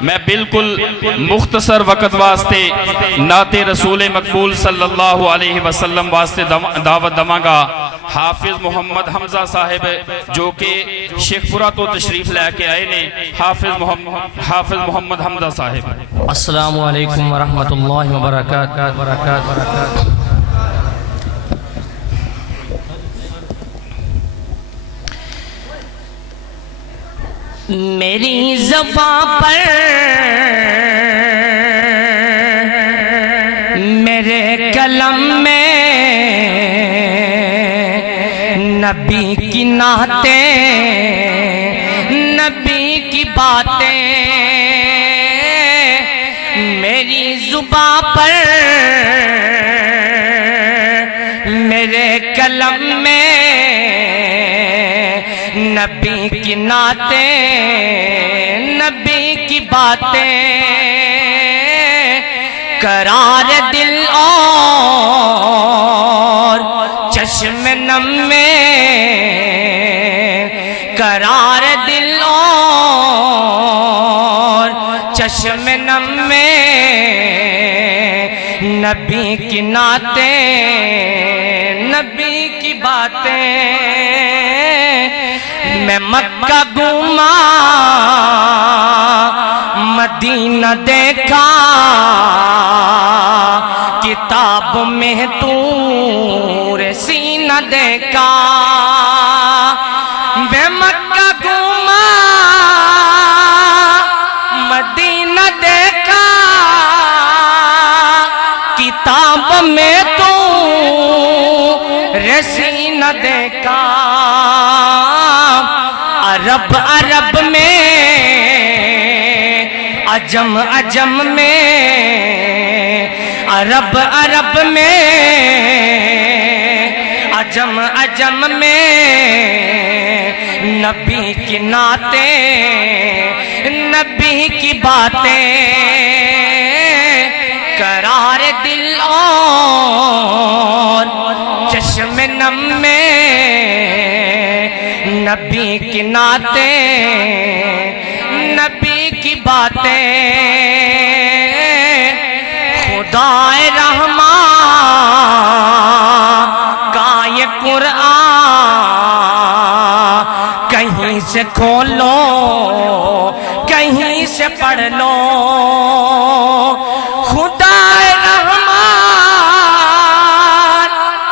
میں بالکل مختصر وقت واسطے نعت رسول مقبول صلی اللہ علیہ وسلم واسطے دعوت دماں گا حافظ محمد حمزہ صاحب جو کہ شیخ پورہ تو تشریف لے کے آئے نے حافظ محمد حمزہ صاحب۔ السلام علیکم ورحمۃ اللہ وبرکاتہ۔ میری زبان پر میرے قلم میں نبی کی نعتیں، نبی کی باتیں، میری زبان پر میرے قلم میں نبی کی نعتیں، نبی کی باتیں، قرار دل اور چشم نم میں، قرار دل اور چشم نم میں نبی کی نعتیں، نبی کی باتیں، میں مکہ گھوما مدینہ دیکھا، کتاب میں طور سینہ دیکھا، میں مکہ گھوما مدینہ دیکھا، کتاب میں طور سینہ دیکھا، عرب عرب میں عجم عجم میں، عرب عرب میں عجم عجم میں نبی کی نعتیں، نبی کی باتیں، قرار دل اور چشم نم میں نبی کی نعتیں، نبی کی باتیں، خدائے رحمان کا یہ قرآن کہیں سے کھولو کہیں سے پڑھ لو، خدائے رحمان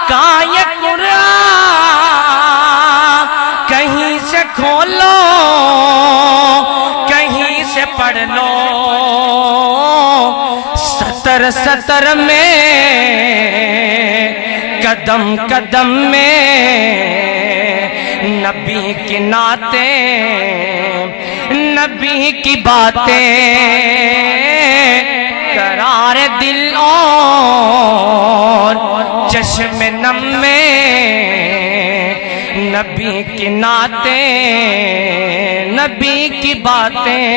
کا یہ قرآن کہیں سے کھولو کہیں سے پڑھ لو، سطر سطر میں قدم قدم میں نبی کی نعتیں، نبی کی باتیں، قرار دل اور چشم نم میں نبی کی نعتیں، نبی کی باتیں،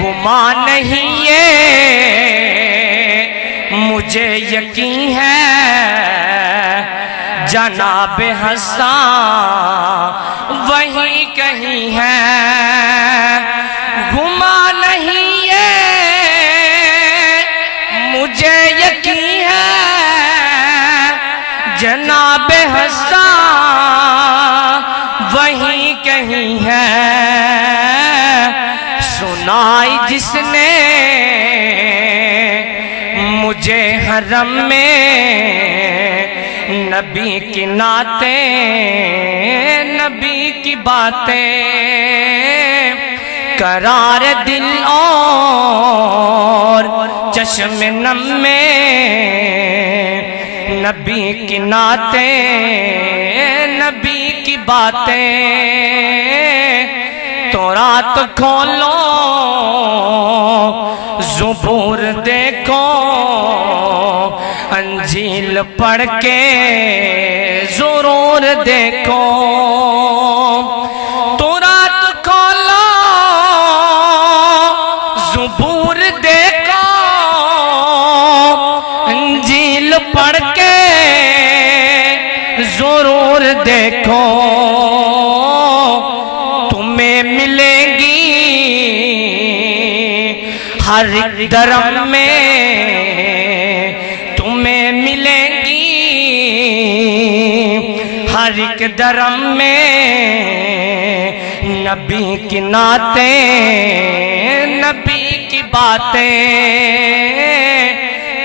گمان نہیں یہ مجھے یقین ہے جناب حسان وہی کہیں ہے، گمان نہیں یہ مجھے یقین ہے جناب حسان وہی کہیں ہے، سنائی جس نے مجھے حرم میں نبی کی نعتیں، نبی کی باتیں، قرار دل اور چشم نم میں نبی کی نعتیں، نبی کی باتیں، تورات کھولو زبور دیکھو، انجیل پڑھ کے ضرور دیکھو، تورات کھولو زبور دیکھو، انجیل پڑھ کے ضرور دیکھو، تمہیں ملیں گی ہر ایک درم میں تمہیں ملیں گی، ہر ایک درم میں نبی کی نعتیں، نبی کی باتیں،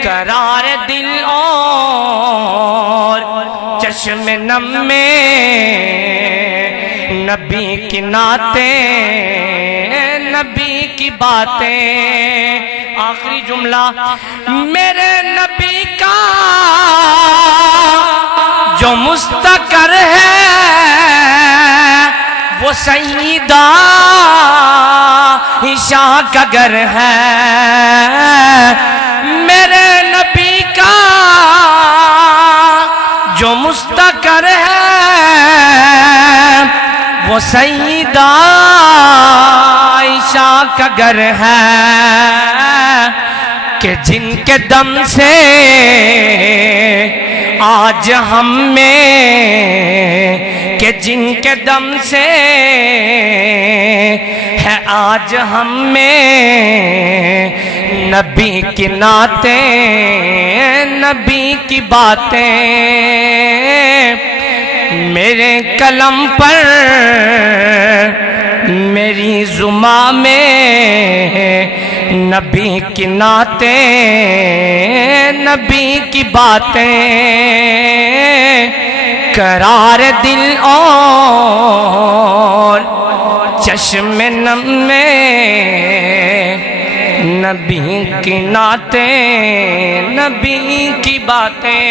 قرار دل اور چشم نم میں نبی کی نعتیں، نبی کی باتیں۔ آخری جملہ، میرے نبی کا جو مستقر ہے وہ سیدہ عائشہ کا گھر ہے، میرے نبی کا جو مستقر ہے وہ سیدہ عائشہ کا گھر ہے، کہ جن کے دم سے آج ہم میں، کہ جن کے دم سے ہے آج ہم میں نبی کی نعتیں، نبی کی باتیں، میرے قلم پر میری زبان میں نبی کی نعتیں، نبی کی باتیں، قرار دل اور چشم نم میں نبی کی نعتیں، نبی کی باتیں۔